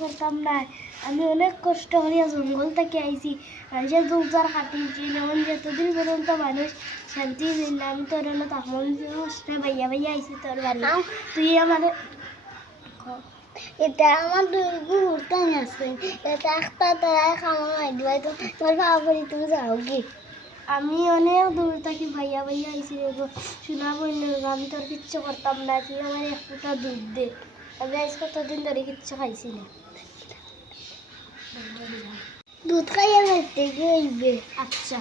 করতাম না। আমি অনেক কষ্ট করিয়া জঙ্গল থেকে আইছি, মানুষের দুর্জার কাটিয়েছি, যেমন যতদিন পর্যন্ত মানুষ শান্তি দিল না। আমি তোর হলো তখন কষ্টে বাইয়া বাইয়া আইছি তোর বাড়ি। তুই আমার এটা আমার দুই ঘুরতাম আছে, এটা একটা তারা খাওয়া মাই দিবাই তো তোমার বাবা তুমি যাও কি। আমি অনেক দূর থাকি ভাইয়া ভাইয়া আইসি রে গো, শোনা বলল আমি তোর কিচ্ছু করতাম না, তুই আমার এক ফুটা দুধ দে। আমি আজ কতদিন ধরে কিচ্ছু খাইছি না, দুধ খাইয়া যাইতে গেইবে। আচ্ছা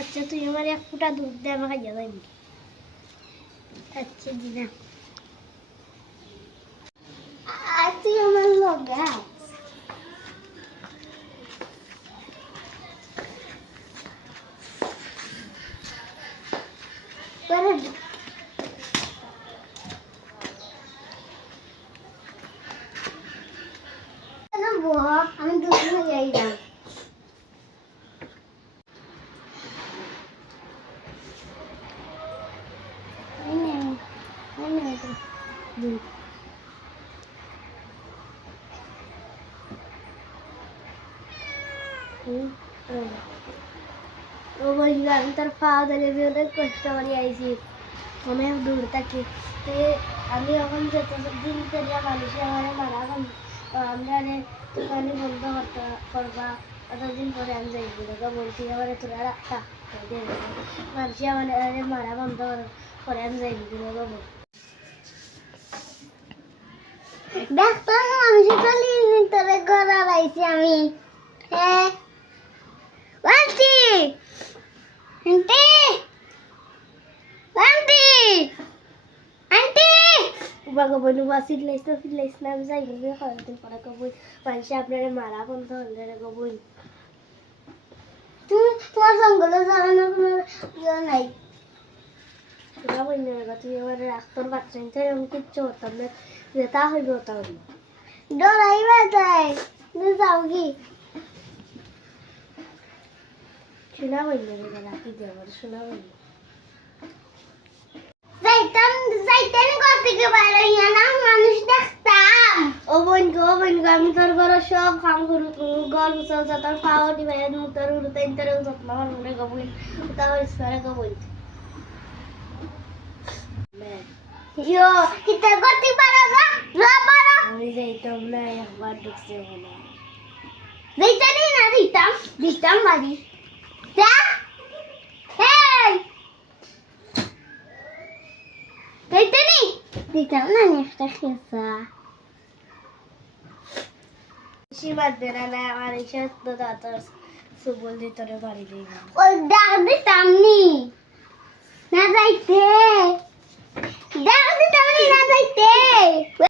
আচ্ছা, তুই আমার এক ফুটা দুধ দে, আমি খাইয়া যাইবি। আচ্ছা দিনা, আর তুই আমার লগা আমি দুধ খাইয়া যাই। আমি তোর খাওয়া দিলে অনেক কষ্ট করে আইছি, অনেক দূর থাকি। আমি এখন যতদিন থেকে মানুষে আমার মারা আমরা দোকানি বন্ধ করবা, অতদিন পরে আমি যাইব বলছি আমার তোরা রাখা মানুষে আমার মারা বন্ধ করে আমি যাইব বল। দেখতো মানুষের চলি তোরে ঘরে আইছি আমি। হ্যাঁ আন্টি আন্টি আন্টি আন্টি বাবা বলু বাসির লাইস না আমি যাই গিয়ে কয়েকদিন পরে কবই মানুষে আপনার মারা বন্ধ হলে কবই। তুমি তোমার জঙ্গলে যাবে না, কোনো ইয়ে নাই। তোরা বই না তুই এবার ডাক্তার বাচ্চা নিতে আমি কিচ্ছু করতাম না, যেটা হইব ওটা হইব। ডরাইবা যায় যাও কি শোনা বলল রে রাখি দে আমার শোনা বলল যাইতাম ঘর থেকে বাইরে ইয়া না মানুষ দেখতাম। ও বন্ধু আমি তোর ঘরে সব কাম করু, ঘর মুছাও তোর পাও দিবাই তোর উড়তাই তোর যত্ন করে গবই তাও ইসরে গবই ইয়ো কিতা করতে পারো না পারো। আমি যাইতাম না, একবার ঢুকছে না যাইতানি না, দিতাম বাড়ি যা। হেই যাইতানি দিতাম না একটা খেসা সীমার দেনা না আমার এসে তো দাদার সুবল দি তোরে বাড়ি দিয়ে ওই ডাক দিতাম নি না যাইতে, ডাক দিতাম নি না যাইতে।